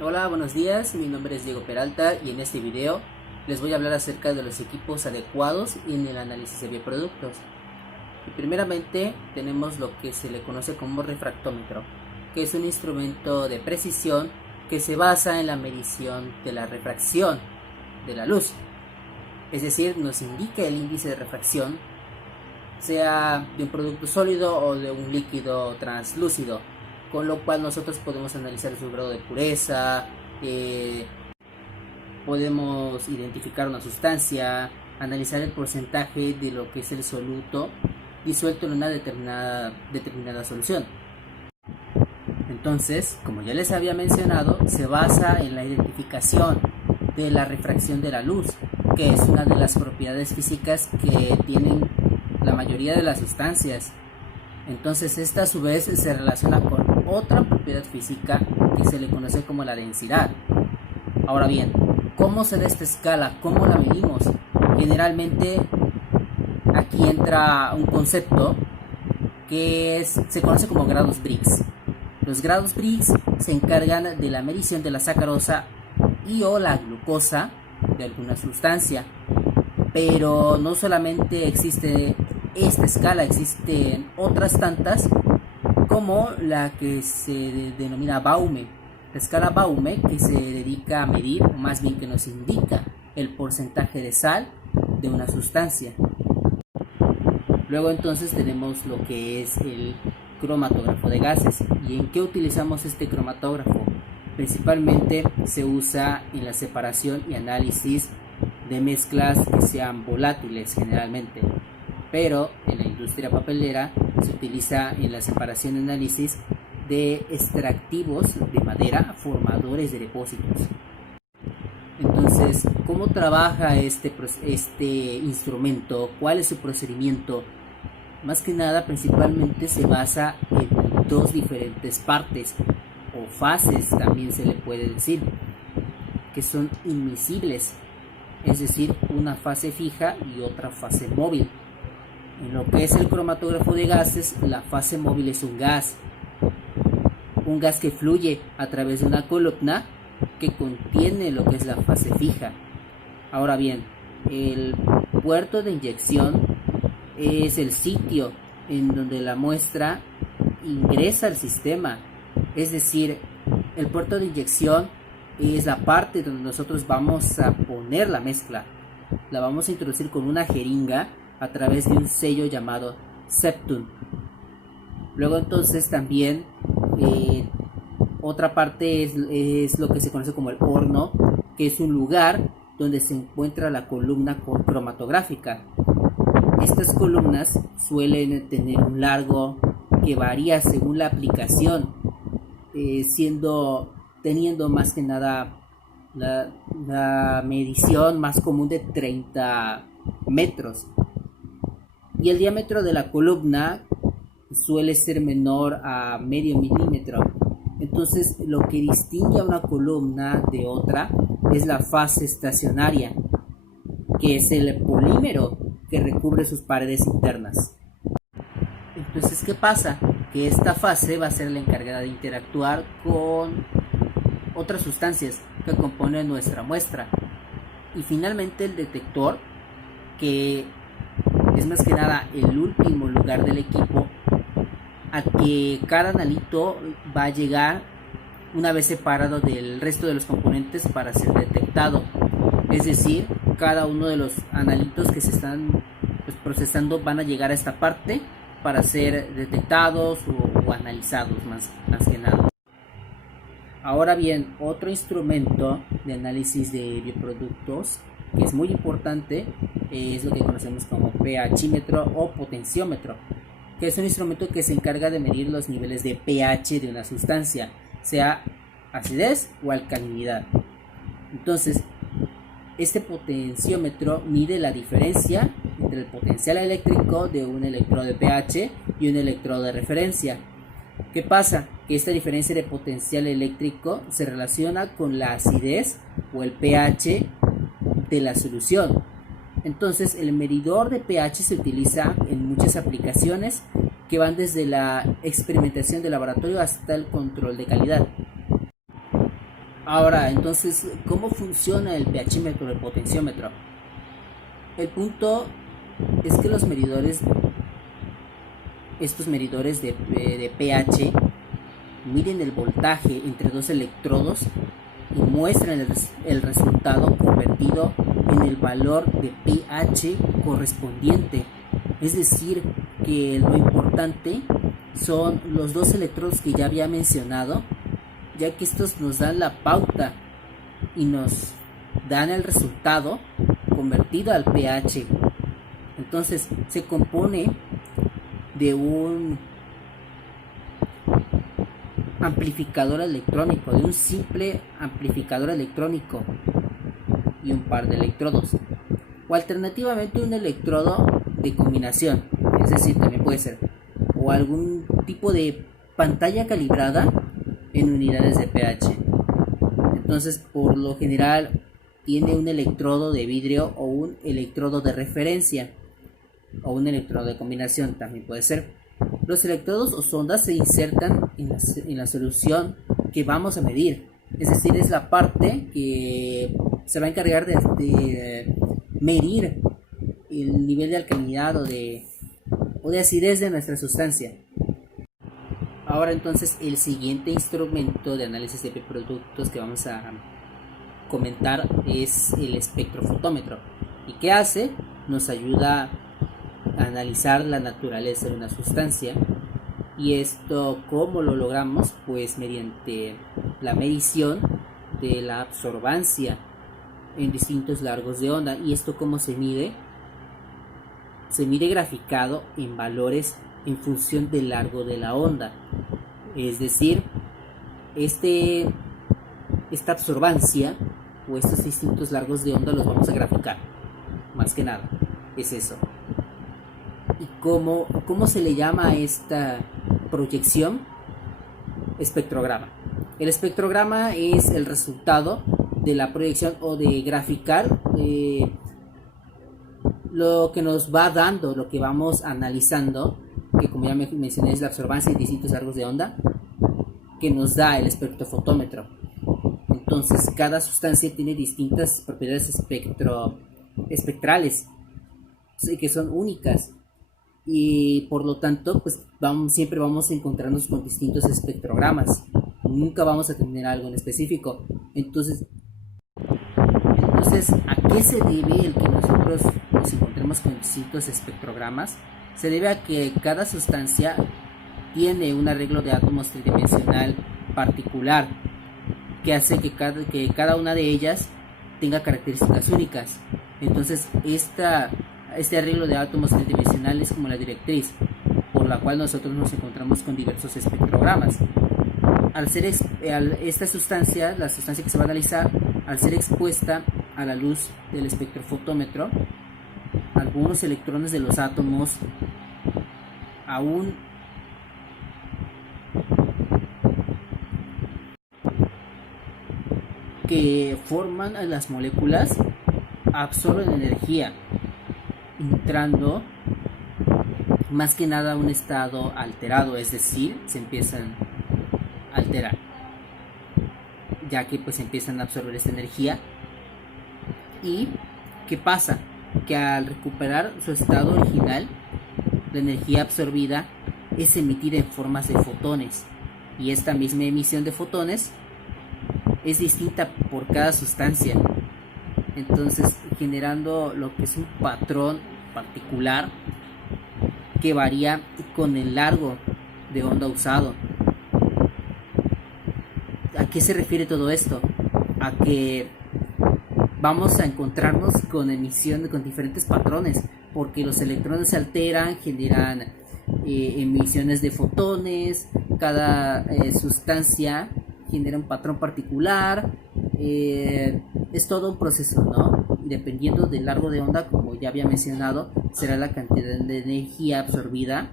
Hola, buenos días, mi nombre es Diego Peralta y en este video les voy a hablar acerca de los equipos adecuados en el análisis de bioproductos. Y primeramente tenemos lo que se le conoce como refractómetro, que es un instrumento de precisión que se basa en la medición de la refracción de la luz. Es decir, nos indica el índice de refracción, sea de un producto sólido o de un líquido translúcido, con lo cual nosotros podemos analizar su grado de pureza, podemos identificar una sustancia, analizar el porcentaje de lo que es el soluto disuelto en una determinada solución. Entonces, como ya les había mencionado, se basa en la identificación de la refracción de la luz, que es una de las propiedades físicas que tienen la mayoría de las sustancias. Entonces esta a su vez se relaciona con otra propiedad física que se le conoce como la densidad. Ahora bien, ¿cómo se da esta escala? ¿Cómo la medimos? Generalmente aquí entra un concepto que se conoce como grados Briggs. Los grados Briggs se encargan de la medición de la sacarosa y o la glucosa de alguna sustancia. Pero no solamente existe esta escala, existen otras tantas como la que se denomina Baume. La escala Baume, que se dedica a medir, o más bien que nos indica el porcentaje de sal de una sustancia. Luego entonces tenemos lo que es el cromatógrafo de gases. ¿Y en qué utilizamos este cromatógrafo? Principalmente se usa en la separación y análisis de mezclas que sean volátiles generalmente, pero en la industria papelera se utiliza en la separación y análisis de extractivos de madera formadores de depósitos. Entonces, ¿cómo trabaja este instrumento? ¿Cuál es su procedimiento? Más que nada, principalmente se basa en dos diferentes partes o fases, también se le puede decir, que son inmiscibles, es decir, una fase fija y otra fase móvil. En lo que es el cromatógrafo de gases, la fase móvil es un gas que fluye a través de una columna que contiene lo que es la fase fija. Ahora bien, el puerto de inyección es el sitio en donde la muestra ingresa al sistema, es decir, el puerto de inyección es la parte donde nosotros vamos a poner la mezcla. La vamos a introducir con una jeringa a través de un sello llamado septum. Luego entonces también otra parte es lo que se conoce como el horno, que es un lugar donde se encuentra la columna cromatográfica. Estas columnas suelen tener un largo que varía según la aplicación, teniendo más que nada la medición más común de 30 metros. Y el diámetro de la columna suele ser menor a medio milímetro. Entonces, lo que distingue a una columna de otra es la fase estacionaria, que es el polímero que recubre sus paredes internas. Entonces, ¿qué pasa? Que esta fase va a ser la encargada de interactuar con otras sustancias que componen nuestra muestra. Y finalmente el detector, que es más que nada el último lugar del equipo a que cada analito va a llegar una vez separado del resto de los componentes para ser detectado. Es decir, cada uno de los analitos que se están procesando van a llegar a esta parte para ser detectados o analizados más que nada. Ahora bien, otro instrumento de análisis de bioproductos que es muy importante es lo que conocemos como pHímetro o potenciómetro, que es un instrumento que se encarga de medir los niveles de pH de una sustancia, sea acidez o alcalinidad. Entonces, este potenciómetro mide la diferencia entre el potencial eléctrico de un electrodo de pH y un electrodo de referencia. ¿Qué pasa? Que esta diferencia de potencial eléctrico se relaciona con la acidez o el pH de la solución. Entonces, el medidor de pH se utiliza en muchas aplicaciones que van desde la experimentación de laboratorio hasta el control de calidad. Ahora, entonces, ¿cómo funciona el pHímetro, el potenciómetro? El punto es que los medidores, estos medidores de pH, miden el voltaje entre dos electrodos y muestran el resultado convertido en el valor de pH correspondiente. Es decir, que lo importante son los dos electrodos que ya había mencionado, ya que estos nos dan la pauta y nos dan el resultado convertido al pH. Entonces se compone de un amplificador electrónico, de un simple amplificador electrónico y un par de electrodos, o alternativamente un electrodo de combinación, es decir, también puede ser, o algún tipo de pantalla calibrada en unidades de pH. Entonces, por lo general tiene un electrodo de vidrio o un electrodo de referencia, o un electrodo de combinación también puede ser. Los electrodos o sondas se insertan en la solución que vamos a medir, es decir, es la parte que se va a encargar de medir el nivel de alcalinidad o de acidez de nuestra sustancia. Ahora entonces el siguiente instrumento de análisis de productos que vamos a comentar es el espectrofotómetro. ¿Y qué hace? Nos ayuda a analizar la naturaleza de una sustancia. ¿Y esto cómo lo logramos? Pues mediante la medición de la absorbancia en distintos largos de onda. ¿Y esto cómo se mide? Se mide graficado en valores en función del largo de la onda. Es decir, esta absorbancia o estos distintos largos de onda los vamos a graficar. Más que nada, es eso. ¿Y cómo se le llama a esta proyección? Espectrograma. El espectrograma es el resultado de la proyección o de graficar lo que nos va dando, lo que vamos analizando, que como ya mencioné es la absorbancia de distintos largos de onda que nos da el espectrofotómetro. Entonces cada sustancia tiene distintas propiedades espectrales que son únicas, y por lo tanto pues siempre vamos a encontrarnos con distintos espectrogramas, nunca vamos a tener algo en específico. Entonces ¿a qué se debe el que nosotros nos encontremos con distintos espectrogramas? Se debe a que cada sustancia tiene un arreglo de átomos tridimensional particular que hace que cada una de ellas tenga características únicas. Entonces este arreglo de átomos tridimensional es como la directriz por la cual nosotros nos encontramos con diversos espectrogramas. Esta sustancia, la sustancia que se va a analizar, al ser expuesta a la luz del espectrofotómetro, algunos electrones de los átomos aún que forman a las moléculas absorben energía, entrando más que nada a un estado alterado, es decir, se empiezan a alterar, ya que pues empiezan a absorber esta energía. ¿Y qué pasa? Que al recuperar su estado original, la energía absorbida es emitida en formas de fotones, y esta misma emisión de fotones es distinta por cada sustancia, entonces generando lo que es un patrón particular que varía con el largo de onda usado. ¿A qué se refiere todo esto? A que vamos a encontrarnos con emisión con diferentes patrones, porque los electrones se alteran, generan emisiones de fotones, cada sustancia genera un patrón particular, es todo un proceso, ¿no? Dependiendo del largo de onda, como ya había mencionado, será la cantidad de energía absorbida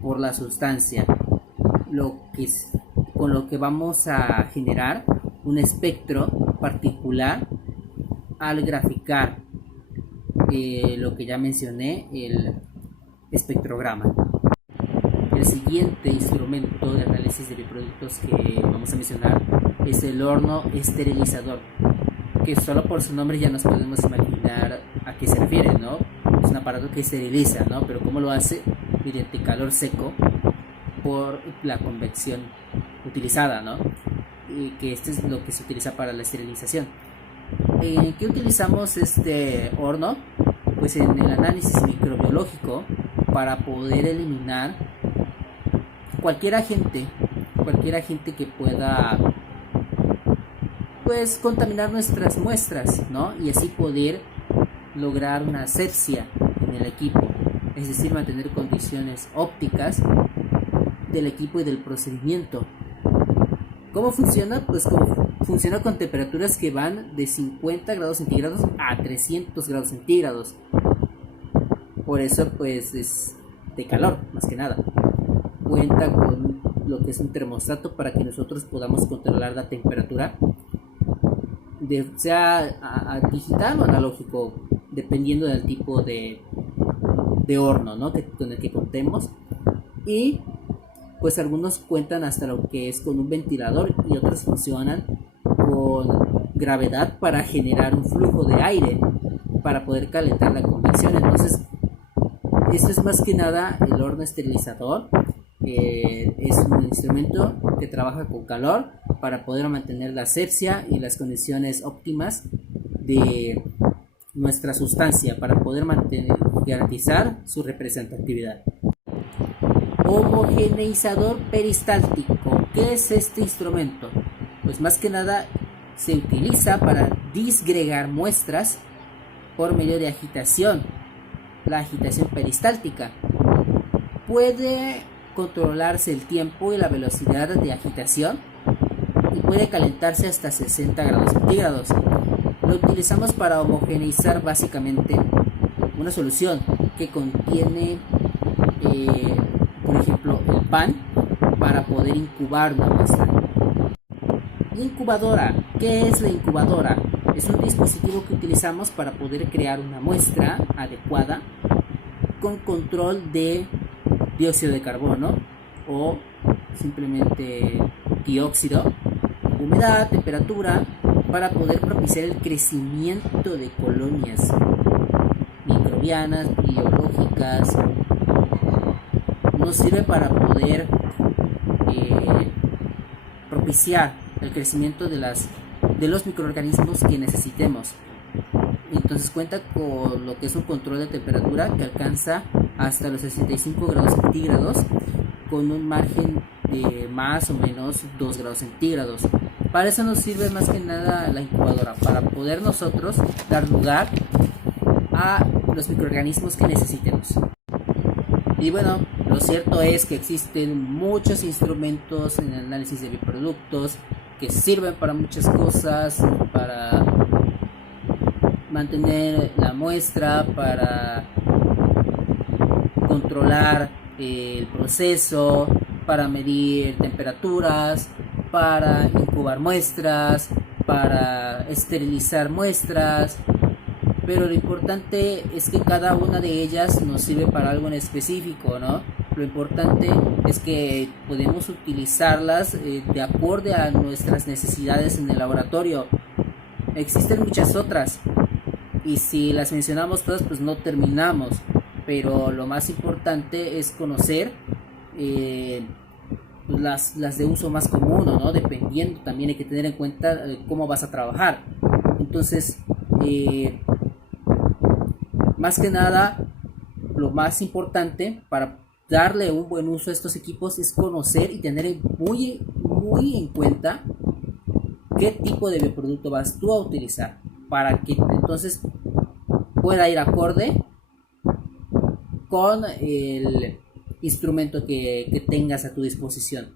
por la sustancia, con lo que vamos a generar un espectro particular al graficar lo que ya mencioné, el espectrograma. El siguiente instrumento de análisis de bioproductos que vamos a mencionar es el horno esterilizador, que solo por su nombre ya nos podemos imaginar a qué se refiere, ¿no? Es un aparato que esteriliza, ¿no? Pero ¿cómo lo hace? Mediante calor seco por la convección utilizada, ¿no? Y que este es lo que se utiliza para la esterilización. ¿En qué utilizamos este horno? Pues en el análisis microbiológico para poder eliminar cualquier agente que pueda pues contaminar nuestras muestras, ¿no? Y así poder lograr una asepsia en el equipo, es decir, mantener condiciones ópticas del equipo y del procedimiento. ¿Cómo funciona? Pues funciona con temperaturas que van de 50 grados centígrados a 300 grados centígrados. Por eso pues es de calor, más que nada. Cuenta con lo que es un termostato para que nosotros podamos controlar la temperatura, sea digital o analógico, dependiendo del tipo de horno, ¿no? Con el que contemos. Y pues algunos cuentan hasta lo que es con un ventilador y otros funcionan con gravedad para generar un flujo de aire para poder calentar la convección. Entonces, esto es más que nada el horno esterilizador. Es un instrumento que trabaja con calor para poder mantener la asepsia y las condiciones óptimas de nuestra sustancia para poder garantizar su representatividad. Homogeneizador peristáltico. ¿Qué es este instrumento? Pues más que nada se utiliza para disgregar muestras por medio de agitación, la agitación peristáltica. Puede controlarse el tiempo y la velocidad de agitación y puede calentarse hasta 60 grados centígrados. Lo utilizamos para homogeneizar básicamente una solución que contiene por ejemplo el pan para poder incubar una muestra. Incubadora. ¿Qué es la incubadora? Es un dispositivo que utilizamos para poder crear una muestra adecuada con control de dióxido de carbono o simplemente dióxido, humedad, temperatura, para poder propiciar el crecimiento de colonias microbianas, biológicas. Nos sirve para poder propiciar el crecimiento de los microorganismos que necesitemos. Entonces cuenta con lo que es un control de temperatura que alcanza hasta los 65 grados centígrados con un margen de más o menos 2 grados centígrados. Para eso nos sirve más que nada la incubadora, para poder nosotros dar lugar a los microorganismos que necesitemos. Y bueno, lo cierto es que existen muchos instrumentos en el análisis de bioproductos que sirven para muchas cosas, para mantener la muestra, para controlar el proceso, para medir temperaturas, para incubar muestras, para esterilizar muestras. Pero lo importante es que cada una de ellas nos sirve para algo en específico, ¿no? Lo importante es que podemos utilizarlas de acuerdo a nuestras necesidades en el laboratorio. Existen muchas otras y si las mencionamos todas pues no terminamos, pero lo más importante es conocer las de uso más común, ¿no? Dependiendo también hay que tener en cuenta cómo vas a trabajar. Entonces más que nada, lo más importante para darle un buen uso a estos equipos es conocer y tener muy en cuenta qué tipo de bioproducto vas tú a utilizar para que entonces pueda ir acorde con el instrumento que tengas a tu disposición.